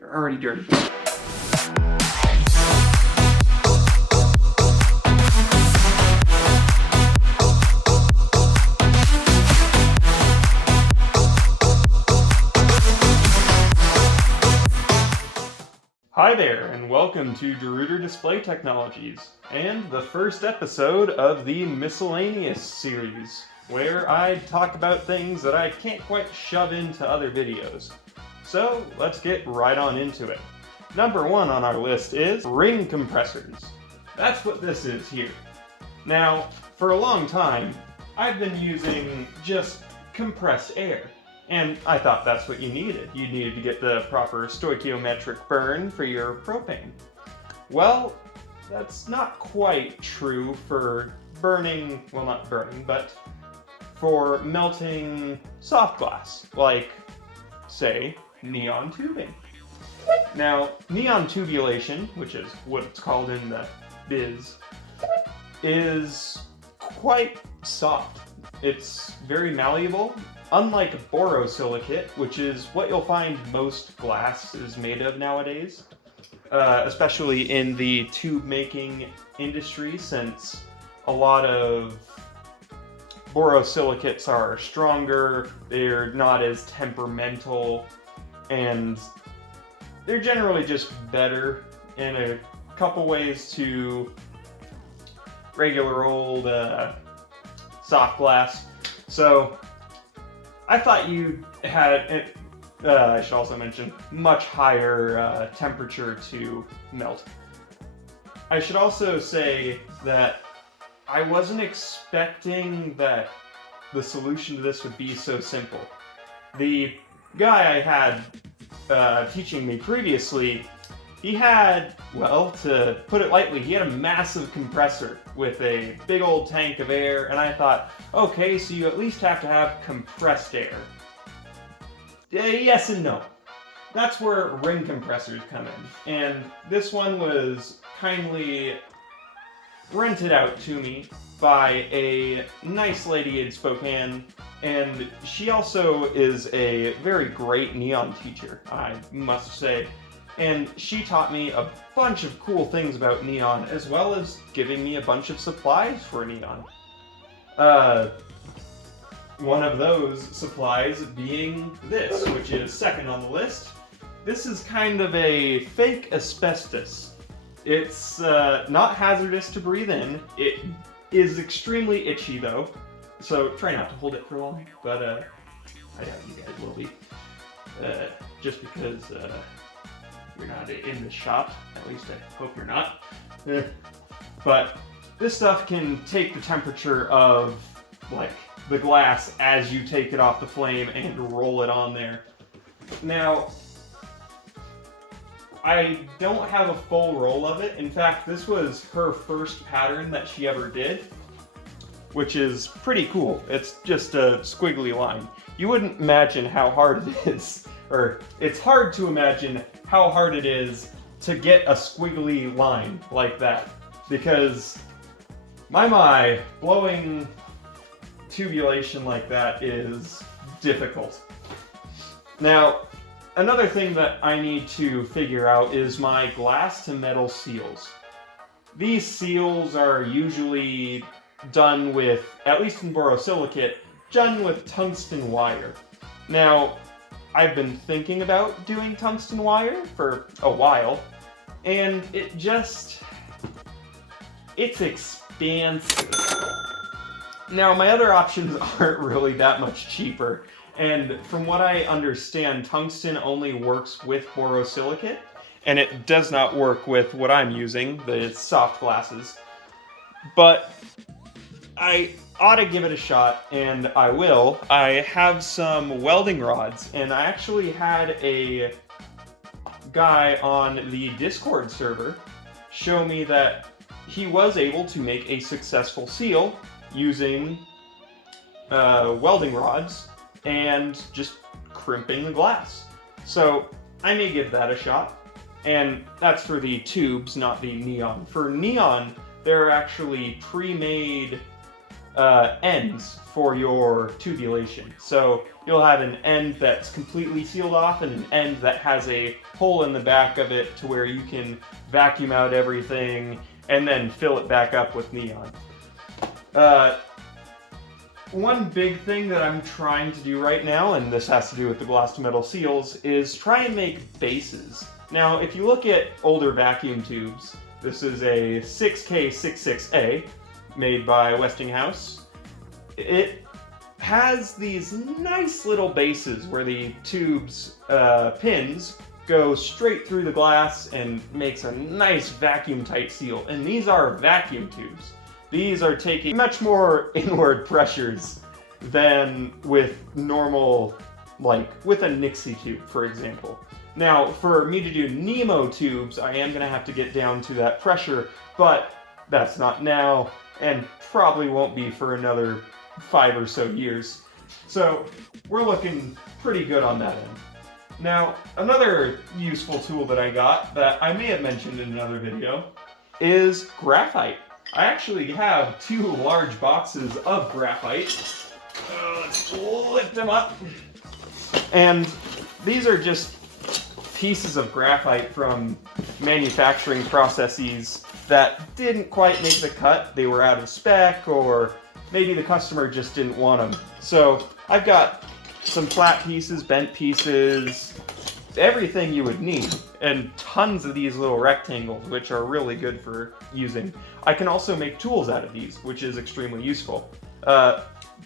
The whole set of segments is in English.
They're already dirty. Hi there, and welcome to DeRuyter Display Technologies, and the first episode of the Miscellaneous series, where I talk about things that I can't quite shove into other videos. So, let's get right on into it. Number one on our list is ring compressors. That's what this is here. Now, for a long time, I've been using just compressed air. And I thought that's what you needed. You needed to get the proper stoichiometric burn for your propane. Well, that's not quite true for burning, well, not burning, but for melting soft glass, like, say, neon tubing. Now, neon tubulation, which is what it's called in the biz, is quite soft. It's very malleable. Unlike borosilicate, which is what you'll find most glass is made of nowadays, especially in the tube making industry, since a lot of borosilicates are stronger, they're not as temperamental, and they're generally just better in a couple ways to regular old soft glass. So I thought you had, I should also mention, much higher temperature to melt. I should also say that I wasn't expecting that the solution to this would be so simple. The guy I had teaching me previously, he had, well, to put it lightly, he had a massive compressor with a big old tank of air, and I thought, okay, so you at least have to have compressed air. Yes and no. That's where ring compressors come in. And this one was kindly rented out to me by a nice lady in Spokane, and she also is a very great neon teacher, I must say. And she taught me a bunch of cool things about neon, as well as giving me a bunch of supplies for neon. One of those supplies being this, which is second on the list. This is kind of a fake asbestos. It's not hazardous to breathe in. It is extremely itchy though, so try not to hold it for long, but I doubt you guys will be. Just because you're not in the shop, at least I hope you're not. But this stuff can take the temperature of, like, the glass as you take it off the flame and roll it on there. Now, I don't have a full roll of it. In fact, this was her first pattern that she ever did, which is pretty cool. It's just a squiggly line. You wouldn't imagine how hard it is, or it's hard to imagine how hard it is to get a squiggly line like that, because my, blowing tubulation like that is difficult. Now, another thing that I need to figure out is my glass to metal seals. These seals are usually done with, at least in borosilicate, done with tungsten wire. Now, I've been thinking about doing tungsten wire for a while, and it's expensive. Now, my other options aren't really that much cheaper, and from what I understand, tungsten only works with borosilicate, and it does not work with what I'm using, the soft glasses. But I ought to give it a shot, and I will. I have some welding rods, and I actually had a guy on the Discord server show me that he was able to make a successful seal using welding rods and just crimping the glass. So I may give that a shot, and that's for the tubes, not the neon. For neon, there are actually pre-made ends for your tubulation. So you'll have an end that's completely sealed off and an end that has a hole in the back of it to where you can vacuum out everything and then fill it back up with neon. One big thing that I'm trying to do right now, and this has to do with the glass to metal seals, is try and make bases. Now, if you look at older vacuum tubes, this is a 6K66A made by Westinghouse. It has these nice little bases where the tube's pins go straight through the glass and makes a nice vacuum tight seal. And these are vacuum tubes. These are taking much more inward pressures than with normal, like with a Nixie tube, for example. Now, for me to do Nemo tubes, I am going to have to get down to that pressure, but that's not now, and probably won't be for another 5 or so years. So, we're looking pretty good on that end. Now, another useful tool that I got, that I may have mentioned in another video, is graphite. I actually have 2 large boxes of graphite. Let's lift them up. And these are just pieces of graphite from manufacturing processes that didn't quite make the cut. They were out of spec, or maybe the customer just didn't want them. So I've got some flat pieces, bent pieces, everything you would need, and tons of these little rectangles, which are really good for using. I can also make tools out of these, which is extremely useful.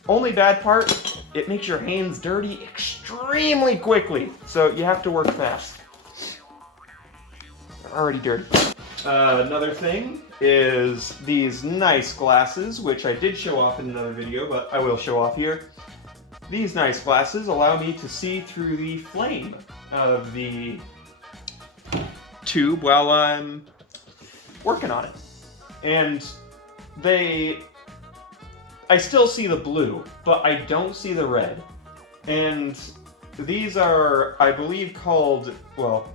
Only bad part, it makes your hands dirty extremely quickly, so you have to work fast. They're already dirty. Another thing is these nice glasses, which I did show off in another video, but I will show off here. These nice glasses allow me to see through the flame of the tube while I'm working on it. And I still see the blue, but I don't see the red. And these are, I believe, called, well,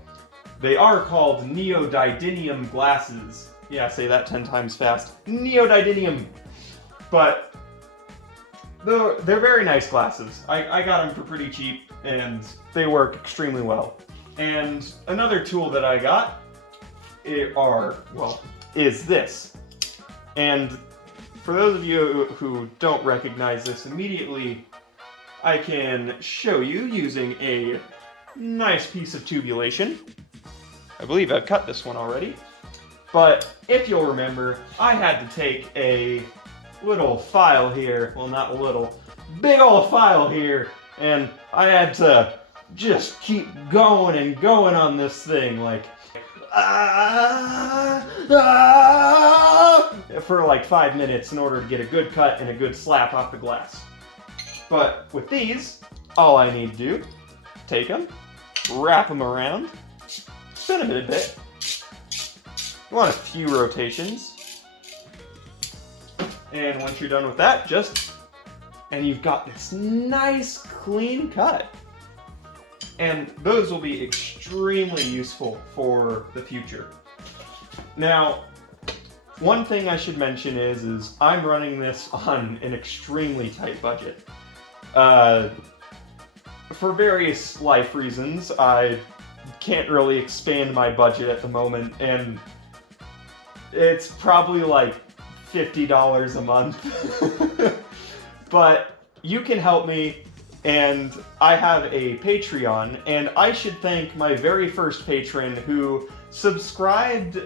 they are called neodymium glasses. Yeah, say that 10 times fast. Neodymium! But they're very nice glasses. I got them for pretty cheap, and they work extremely well. And another tool that I got is this. And for those of you who don't recognize this immediately, I can show you using a nice piece of tubulation. I believe I've cut this one already. But if you'll remember, I had to take a little file here, well, not a little, big old file here, and I had to just keep going and going on this thing, like, for like 5 minutes in order to get a good cut and a good slap off the glass. But with these, all I need to do, take them, wrap them around, spin them a bit. You want a few rotations. And once you're done with that, and you've got this nice clean cut. And those will be extremely useful for the future. Now, one thing I should mention is I'm running this on an extremely tight budget. For various life reasons, I can't really expand my budget at the moment, and it's probably like $50 a month. But you can help me, and I have a Patreon, and I should thank my very first patron who subscribed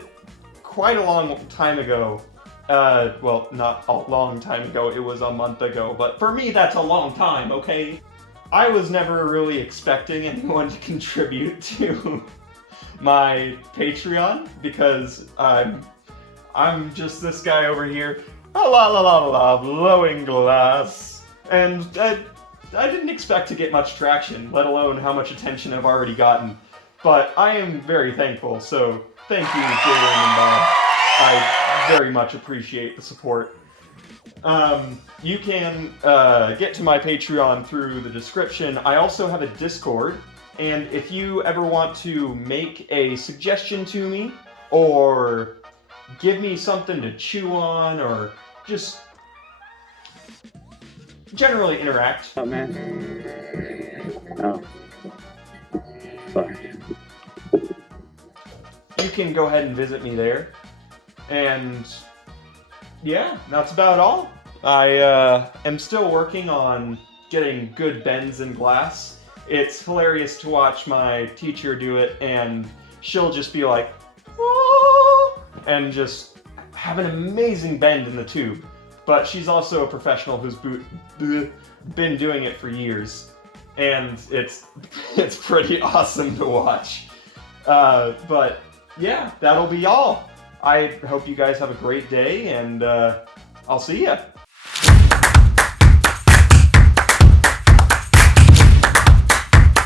quite a long time ago. Well, not a long time ago, it was a month ago, but for me that's a long time, okay? I was never really expecting anyone to contribute to my Patreon, because I'm just this guy over here, blowing glass, and I didn't expect to get much traction, let alone how much attention I've already gotten. But I am very thankful, so thank you, Jalen and Bob. I very much appreciate the support. You can get to my Patreon through the description. I also have a Discord, and if you ever want to make a suggestion to me, or give me something to chew on, or just generally interact. Oh, man. Oh. Sorry. You can go ahead and visit me there. And yeah, that's about all. I am still working on getting good bends in glass. It's hilarious to watch my teacher do it, and she'll just be like, "Whoa," and just have an amazing bend in the tube. But she's also a professional who's been doing it for years, and it's pretty awesome to watch. But yeah, that'll be all. I hope you guys have a great day, and I'll see ya.